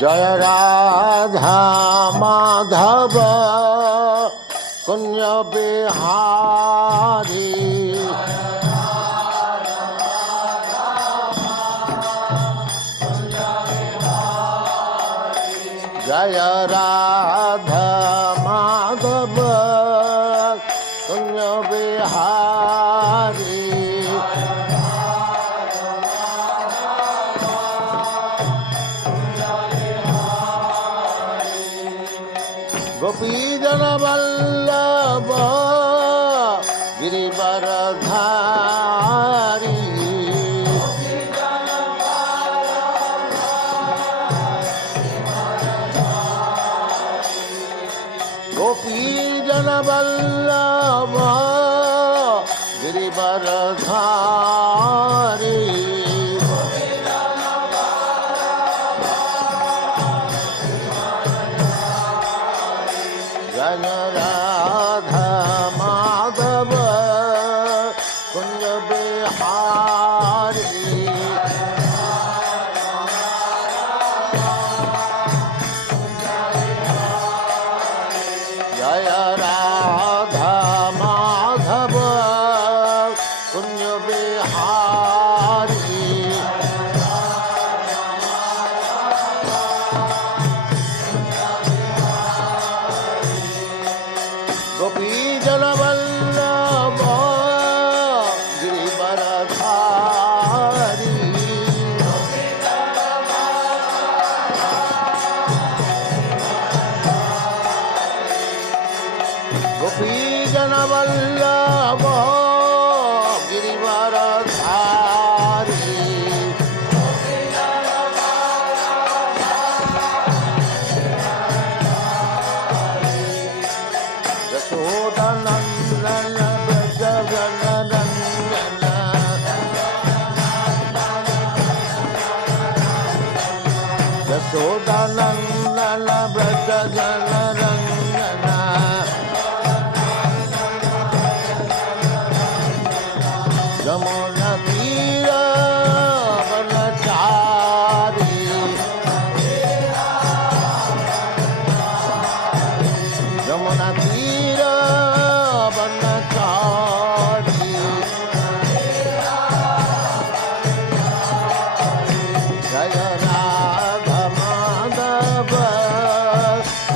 जय राधा माधव कुंज बिहारी जय राधा माधव कुंज बिहारी गोपी जन वल्लभ गिरिवरधारी गोपी जन वल्लभ गिरिवरधारी जय राधा माधव कुंज बिहारी जय राधा माधव कुंज बिहारी गोपी जन वल्लभ गिरिवरधारी गोपी जन वल्लभ गिरिवरधारी यशोदानंदन ब्रजगणरंजन यशोदानंदन ब्रजगणरंजन यमुना तीर वनचारी यमुना तीर वनचारी जय राधा माधव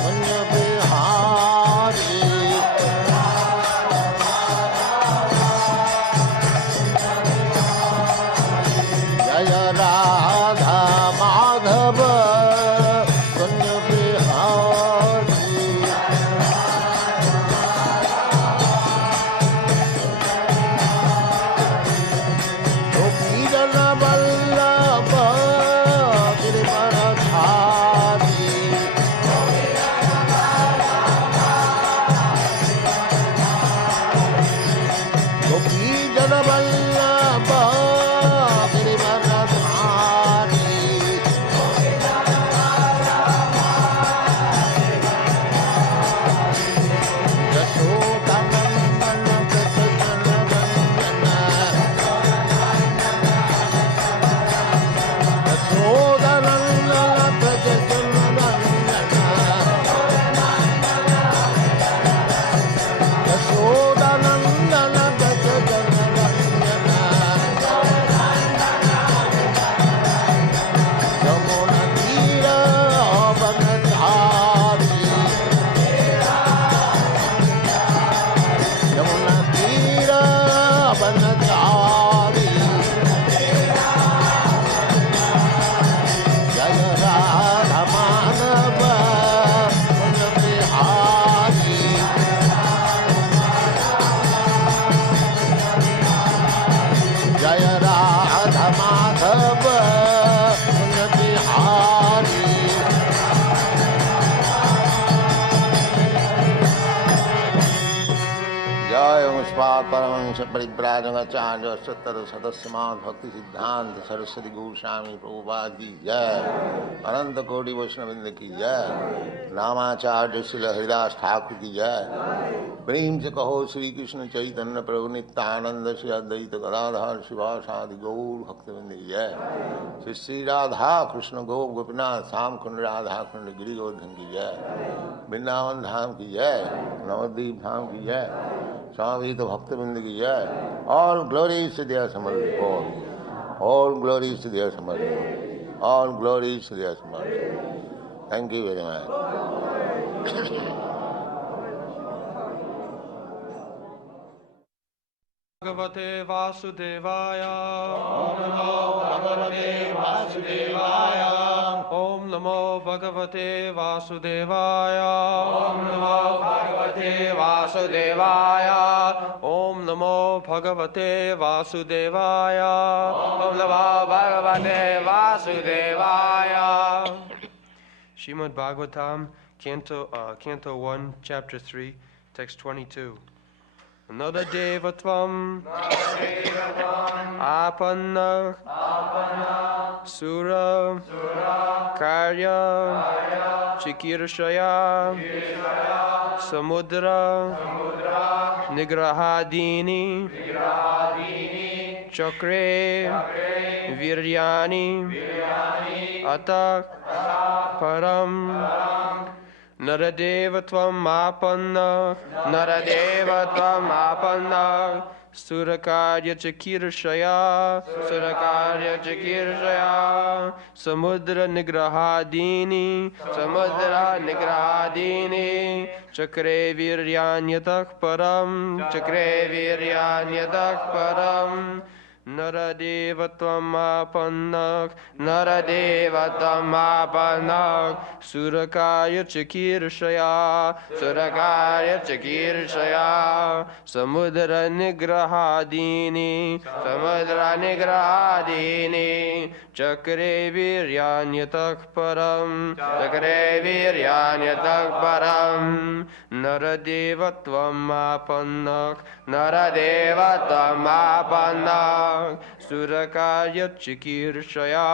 कुंज बिहारी परमहंस परिव्राजकाचार्य सत्तर सदस्य भक्ति सिद्धांत सरस्वती गोस्वामी प्रभुपाद की जय। अनंत कोटि वैष्णववृंद की जय। नामाचार्य श्रील हरिदास ठाकुर की जय। प्रेम से कहो श्री कृष्ण चैतन्य प्रभु नित्यानंद श्री अद्वैत गदाधर शिवासादि गौर भक्तवृंद की जय। श्री श्री राधा कृष्ण गोप गोपीनाथ श्याम कुंड राधा कुंड गिरि गोवर्धन की जय। वृंदावन धाम की जय। नवद्वीप धाम की जय। स्वामी तो भक्तवृंद की जय। All glories to their Samadhi. All glories to their Samadhi. All glories to their Samadhi. Thank you very much. Bhagavate Vasudevaya. Om Namo Bhagavate Vasudevaya. Om Namo Bhagavate Vasudevaya. Om Namo Bhagavate Vasudevaya. Om Namo Bhagavate Vasudevaya. Srimad Bhagavatam, Canto 1, Chapter 3, Text 22. Naradevatvam Apanna Sura Karya Chikirshaya Samudra Nigrahadini Chakre Viryani Atak Param Naradevatvam Apanna Surakarya Chakirshaya Samudra Nigrahadini Chakre Viryanyatak Param Naradevatvam Apanna Surakarya Chakirshaya Samudra Nigrahadini Chakre Viryanyatak Param Naradevatvam Apanna Surakarya Chikirshaya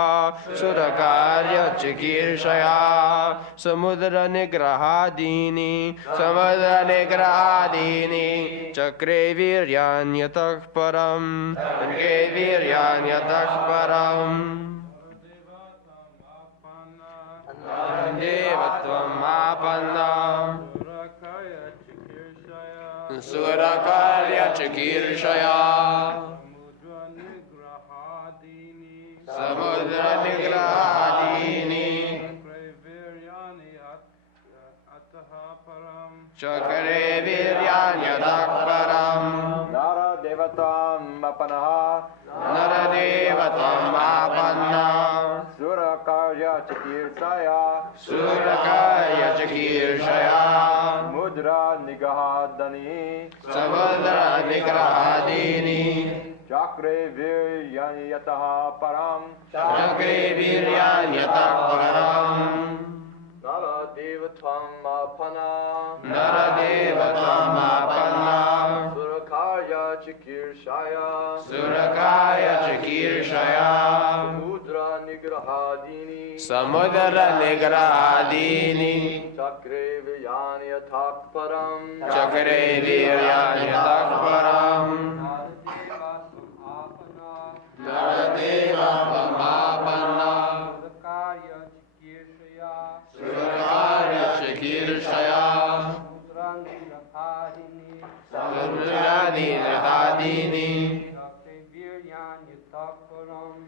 Samudra Nigrahadini Chakre Viryanyatak Param Naradevatvam Apanna Surakarya Chakirshaya Samudra Nigrahadini Chakre Viryanyatak Param Naradevatvam Apanna Surakarya Chakirshaya Mudra Nigrahadini Chakre Viryanyatak Param Naradevatvam Apanna Surakarya Chakirshaya Mudra Nigrahadini Chakre Viryanyatak Param Naradevatvam Apanna Surakarya Chakirshaya Samudra Nigrahadini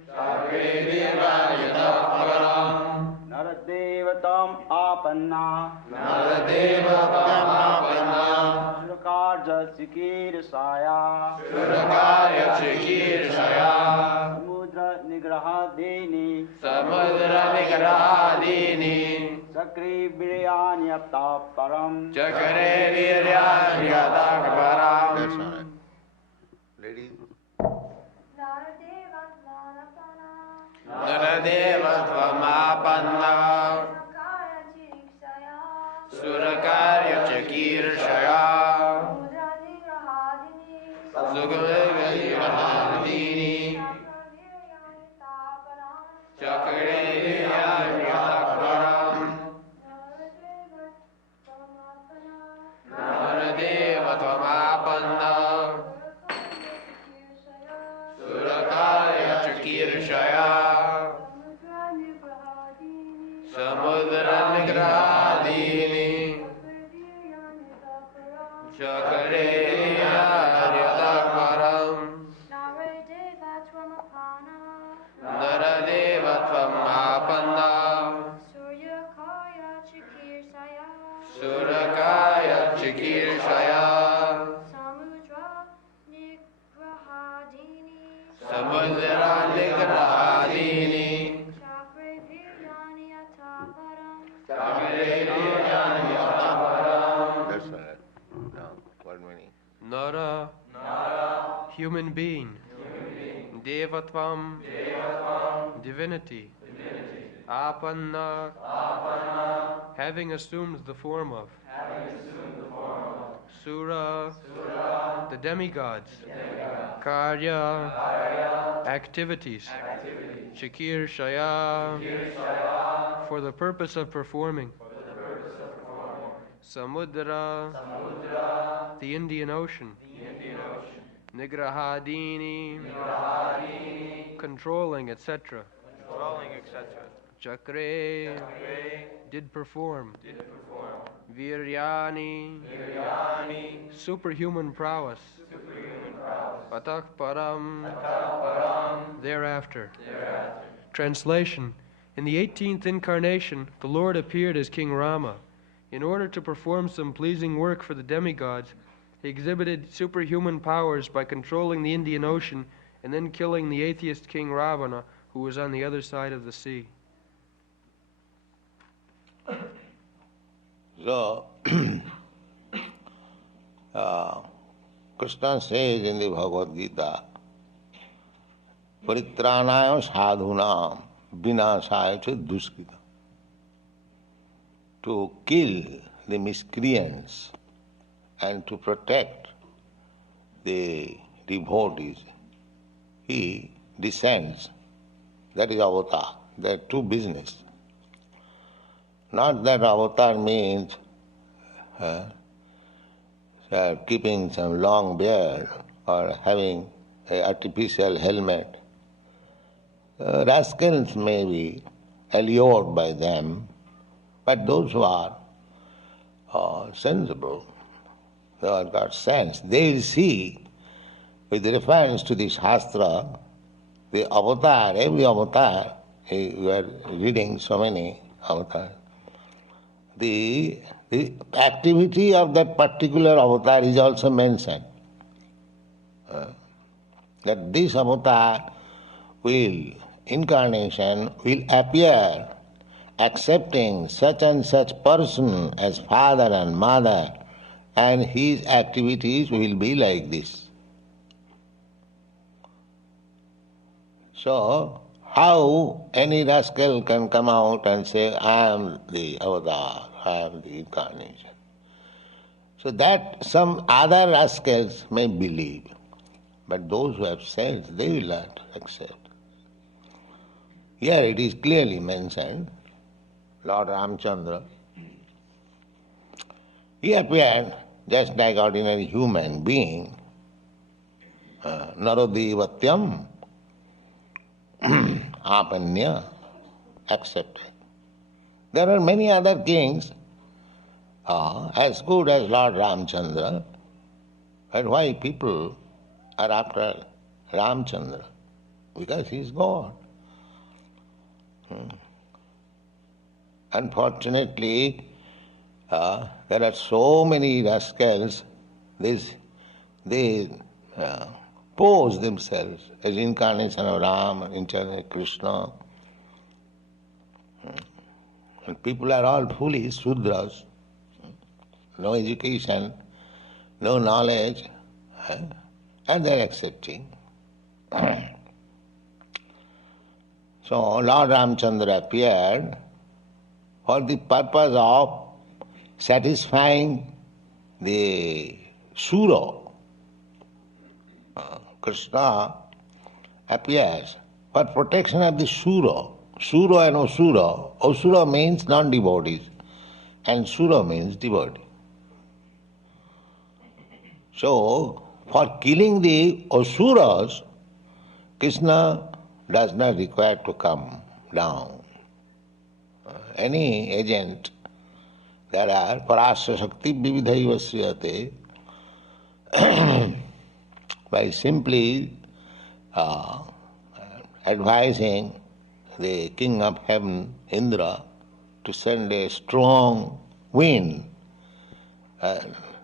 Chakre Viryanyatak Param Naradevatvam Apanna Surakarya Chakirshaya Samudra Nigrahadini Chakre Viryanyatak Param That's all right. Ladies. Naradevatvam Apanna Surakarya Chakirshaya Surakaya Chikirshaya Samudra Nigrahadini That's right. Now, what meaning? Nara, human being. Devatvam, divinity. Apanna, having assumed the form of. Sura, the demigods. Karya, activities. Shakir Shaya, for the purpose of performing. Samudra, the Indian Ocean. Nigrahadini, controlling, etc. Chakre, did perform. Viryani, superhuman prowess. Patak param, thereafter. Translation. In the 18th incarnation, the Lord appeared as King Rama. In order to perform some pleasing work for the demigods, he exhibited superhuman powers by controlling the Indian Ocean and then killing the atheist King Ravana, who was on the other side of the sea. So, Krishna says in the Bhagavad Gita, Paritranaya sadhunam vinasaya cha duskita. To kill the miscreants and to protect the devotees, he descends. That is avatar. There are two business. Not that avatar means keeping some long beard or having an artificial helmet. Rascals may be allured by them, but those who are sensible, they have got sense, they will see, with reference to the Shastra, the avatar, every avatar, we are reading so many avatars, the activity of that particular avatar is also mentioned. That this avatar will, incarnation, will appear accepting such and such person as father and mother, and his activities will be like this. So, how any rascal can come out and say, I am the avatar, I am the incarnation? So that some other rascals may believe, but those who have sense, they will not accept. Here it is clearly mentioned, Lord Ramchandra, he appeared just like ordinary human being, Narodevatyam, Apanya, accepted. There are many other kings as good as Lord Ramchandra, but why people are after Ramchandra? Because he is God. Unfortunately, there are so many rascals, they pose themselves as incarnation of Rama, incarnation of Krishna. And people are all foolish, Sudras, no education, no knowledge, and they are accepting. So Lord Ramchandra appeared for the purpose of satisfying the Sura. Krishna appears for protection of the Sura. Sura and Asura. Asura means non-devotees and Sura means devotee. So, for killing the Asuras, Krishna does not require to come down. Any agent, there are parasya shakti vividhaiva sriyate, by simply advising the king of heaven, Indra, to send a strong wind,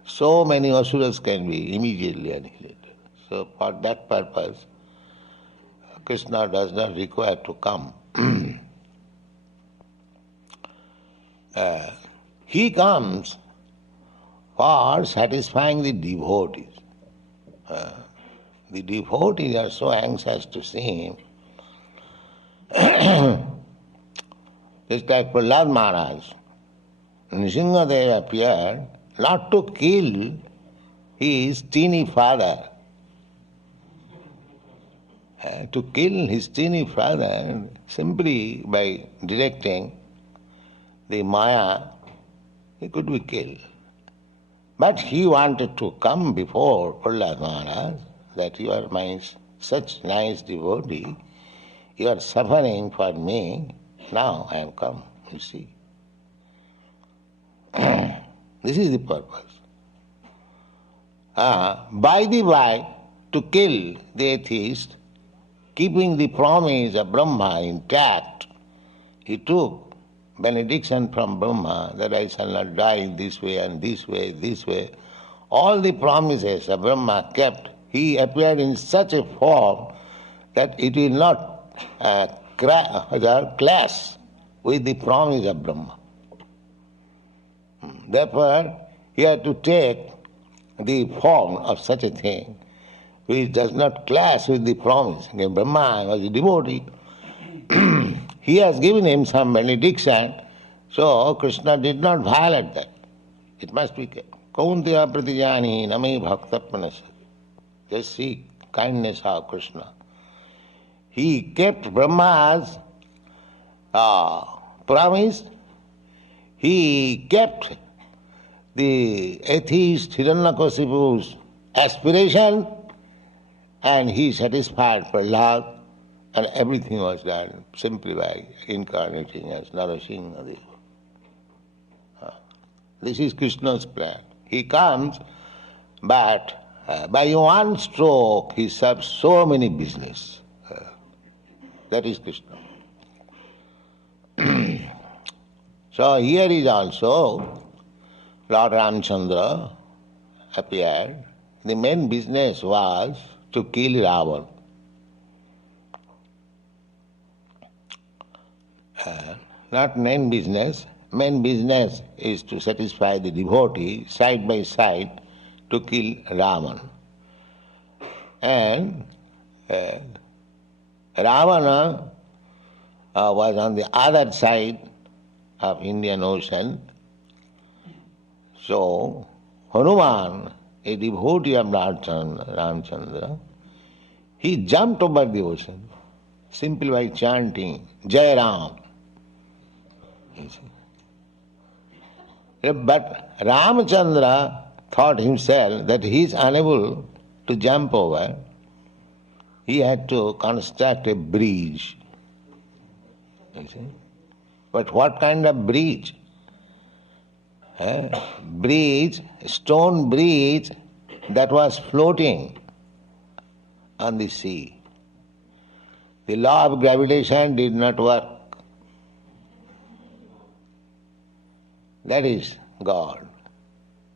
so many asuras can be immediately annihilated. So for that purpose, Krishna does not require to come. He comes for satisfying the devotees. The devotees are so anxious to see him. Just like Prahlad Maharaj, Nrsimhadev appeared not to kill his teeny father. To kill his teeny father simply by directing the Maya, he could be killed. But he wanted to come before Prahlad Maharaj, that you are my such nice devotee, you are suffering for me, now I am come, you see. This is the purpose. By the way, to kill the atheist, keeping the promise of Brahma intact, he took benediction from Brahma that I shall not die in this way and this way, this way. All the promises of Brahma kept. He appeared in such a form that it will not clash with the promise of Brahma. Therefore, he had to take the form of such a thing which does not clash with the promise. Again, Brahma was a devotee. He has given him some benediction, so Krishna did not violate that. It must be kept. Kauntiya pratijani nami bhakta pranasa. Just see kindness of Krishna. He kept Brahma's promise. He kept the atheist Hiranyakasipu's aspiration, and he satisfied Prahlad, and everything was done simply by incarnating as Narasimha. This is Krishna's plan. He comes, but by one stroke he serves so many business. That is Krishna. So here is also Lord Ramchandra appeared. The main business was to kill Ravana. Not main business. Main business is to satisfy the devotee side by side to kill Ravana. And Ravana was on the other side of Indian Ocean. So Hanuman, a devotee of Ramchandra, he jumped over the ocean simply by chanting Jai Ram. But Ramchandra thought himself that he is unable to jump over. He had to construct a bridge. You see? But what kind of bridge? Bridge, stone bridge that was floating on the sea. The law of gravitation did not work. That is God.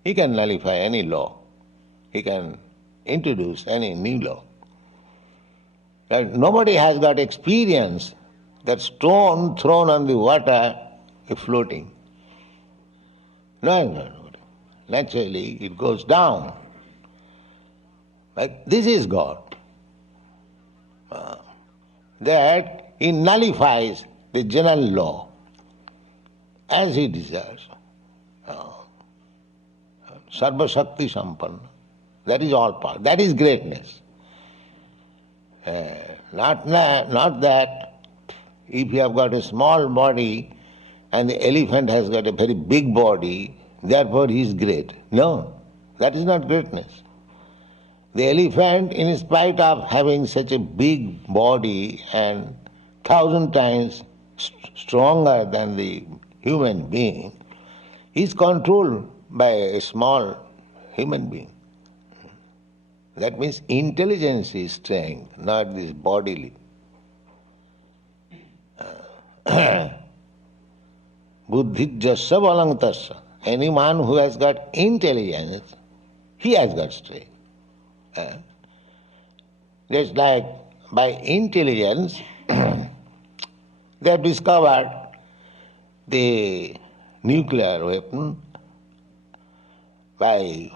He can nullify any law. He can introduce any new law. But nobody has got experience that stone thrown on the water is floating. No. Naturally, it goes down. But this is God. That He nullifies the general law as He deserves. Sarva Shakti Sampanna. That is all power. That is greatness. Not that if you have got a small body and the elephant has got a very big body, therefore he is great. No, that is not greatness. The elephant, in spite of having such a big body and 1,000 times stronger than the human being, is controlled by a small human being. That means intelligence is strength, not this bodily. Buddhijasya balang tasya. anyone who has got intelligence, he has got strength. Just like by intelligence, they have discovered the nuclear weapon. By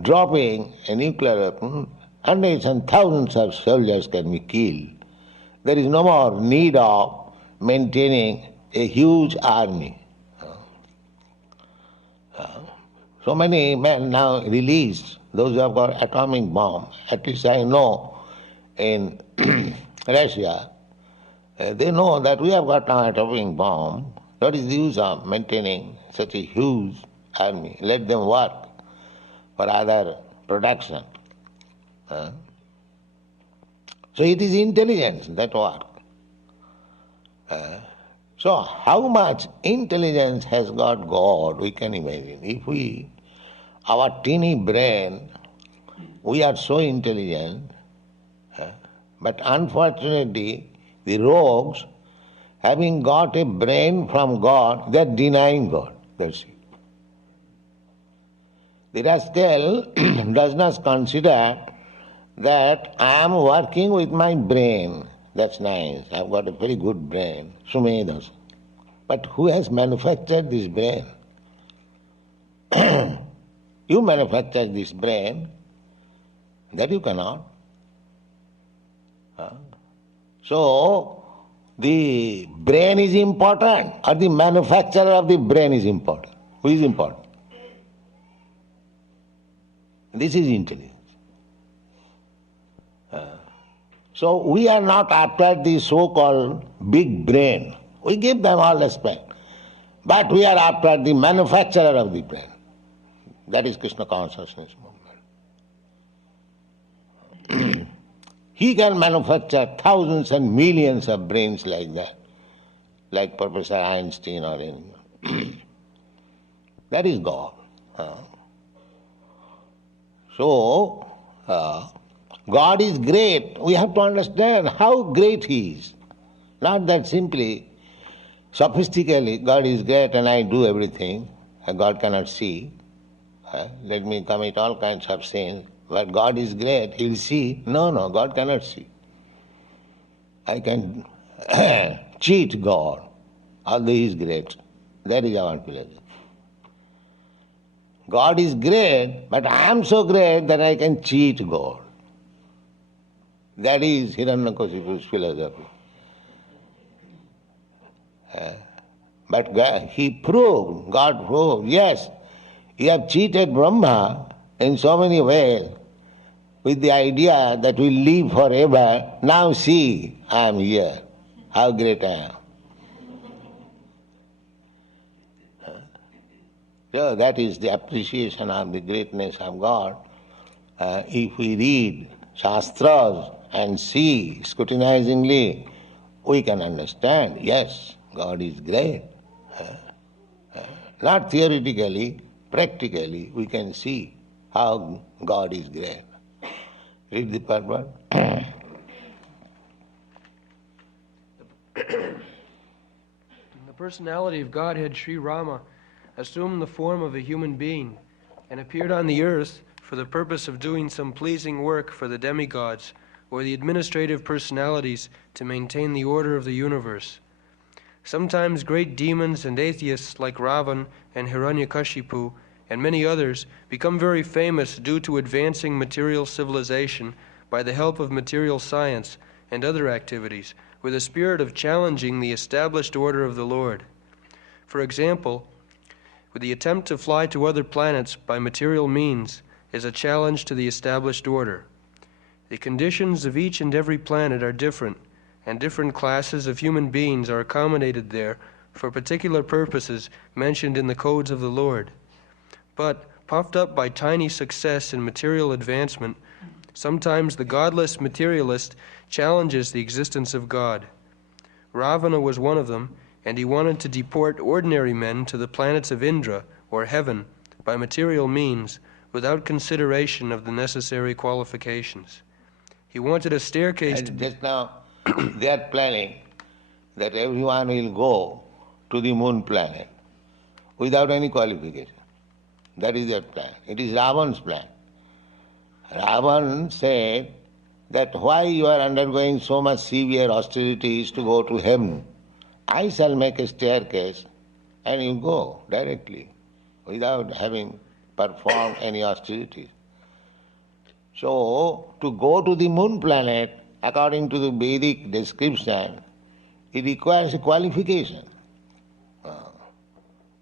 dropping a nuclear weapon, hundreds and thousands of soldiers can be killed. There is no more need of maintaining a huge army. So many men now released, those who have got atomic bomb, at least I know in Russia, they know that we have got an atomic bomb. What is the use of maintaining such a huge army? Let them work for other production. So it is intelligence that works. So how much intelligence has got God, we can imagine. If our teeny brain, we are so intelligent, but unfortunately the rogues, having got a brain from God, they are denying God. That's it. The rascal does not consider that I am working with my brain. That's nice. I've got a very good brain. Sumedas. But who has manufactured this brain? You manufacture this brain, that you cannot. So, the brain is important, or the manufacturer of the brain is important? Who is important? This is intelligence. So we are not after the so-called big brain. We give them all respect. But we are after the manufacturer of the brain. That is Krishna consciousness movement. He can manufacture thousands and millions of brains like that, like Professor Einstein or anyone. That is God. So, God is great. We have to understand how great He is. Not that simply, sophistically, God is great and I do everything, and God cannot see. Let me commit all kinds of sins. But God is great, He'll see. No, God cannot see. I can cheat God, although He is great. That is our philosophy. God is great, but I am so great that I can cheat God. That is Hiranyakashipu's philosophy. But God proved, yes, you have cheated Brahma in so many ways with the idea that we live forever. Now see, I am here. How great I am. So that is the appreciation of the greatness of God. If we read Shastras and see scrutinizingly, we can understand, yes, God is great. Not theoretically, practically, we can see how God is great. Read the Prabhupada. The personality of Godhead Sri Rama assumed the form of a human being and appeared on the earth for the purpose of doing some pleasing work for the demigods or the administrative personalities to maintain the order of the universe. Sometimes great demons and atheists like Ravan and Hiranyakashipu and many others become very famous due to advancing material civilization by the help of material science and other activities with a spirit of challenging the established order of the Lord. For example, with the attempt to fly to other planets by material means is a challenge to the established order. The conditions of each and every planet are different, and different classes of human beings are accommodated there for particular purposes mentioned in the codes of the Lord. But, puffed up by tiny success in material advancement, sometimes the godless materialist challenges the existence of God. Ravana was one of them, and he wanted to deport ordinary men to the planets of Indra, or heaven, by material means, without consideration of the necessary qualifications. He wanted a staircase to be... Just now, they are planning that everyone will go to the moon planet without any qualification. That is their plan. It is Ravan's plan. Ravan said that why you are undergoing so much severe austerities to go to heaven? I shall make a staircase and you go directly without having performed any austerities. So, to go to the moon planet, according to the Vedic description, it requires a qualification.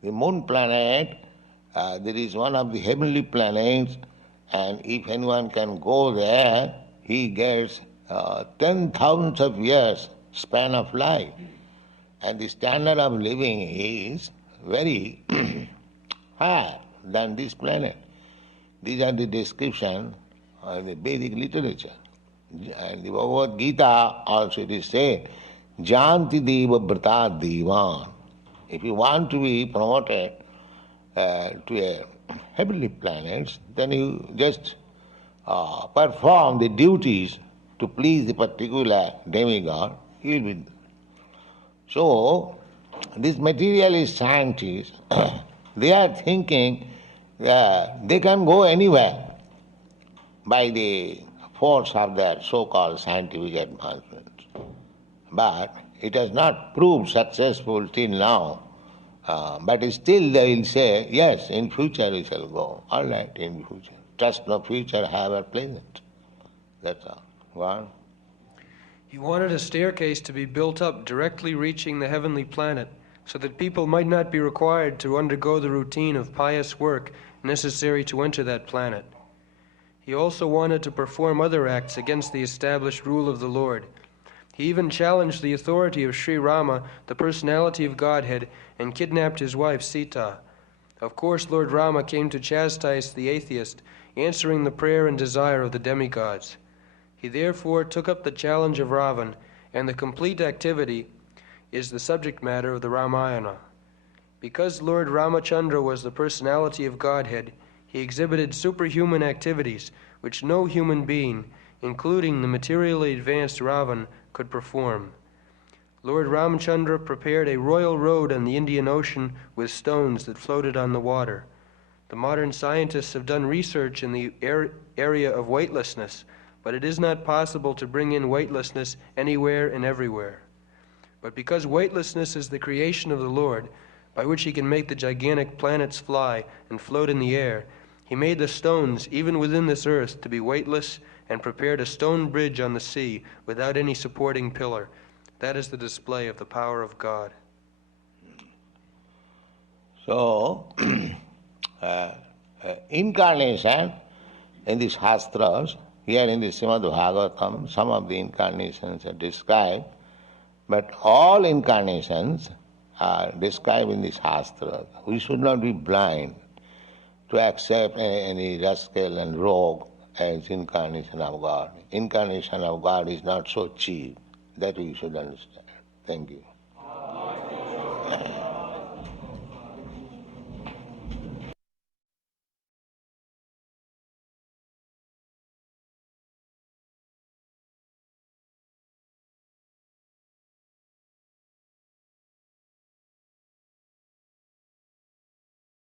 The moon planet, there is one of the heavenly planets, and if anyone can go there, he gets 10,000 of years span of life. And the standard of living is very higher than this planet. These are the description of the Vedic literature. And the Bhagavad Gita also it is said, Janti Deva Brata Devan. If you want to be promoted to a heavenly planets, then you just perform the duties to please the particular demigod, you will be. So, these materialist scientists, they are thinking that they can go anywhere by the force of their so-called scientific advancements. But it has not proved successful till now. But still they will say, yes, in future we shall go. All right, in future. Trust no future, however pleasant. That's all. One. He wanted a staircase to be built up directly reaching the heavenly planet, so that people might not be required to undergo the routine of pious work necessary to enter that planet. He also wanted to perform other acts against the established rule of the Lord. He even challenged the authority of Sri Rama, the personality of Godhead, and kidnapped his wife Sita. Of course, Lord Rama came to chastise the atheist, answering the prayer and desire of the demigods. He therefore took up the challenge of Ravan, and the complete activity is the subject matter of the Ramayana. Because Lord Ramachandra was the personality of Godhead, he exhibited superhuman activities which no human being, including the materially advanced Ravan, could perform. Lord Ramachandra prepared a royal road on the Indian Ocean with stones that floated on the water. The modern scientists have done research in the area of weightlessness, but it is not possible to bring in weightlessness anywhere and everywhere. But because weightlessness is the creation of the Lord, by which he can make the gigantic planets fly and float in the air, he made the stones, even within this earth, to be weightless, and prepared a stone bridge on the sea without any supporting pillar. That is the display of the power of God. So, incarnation in the Shastras, here in the Srimad Bhagavatam, some of the incarnations are described, but all incarnations are described in the Shastras. We should not be blind to accept any rascal and rogue as incarnation of God. Incarnation of God is not so cheap. That we should understand. Thank you.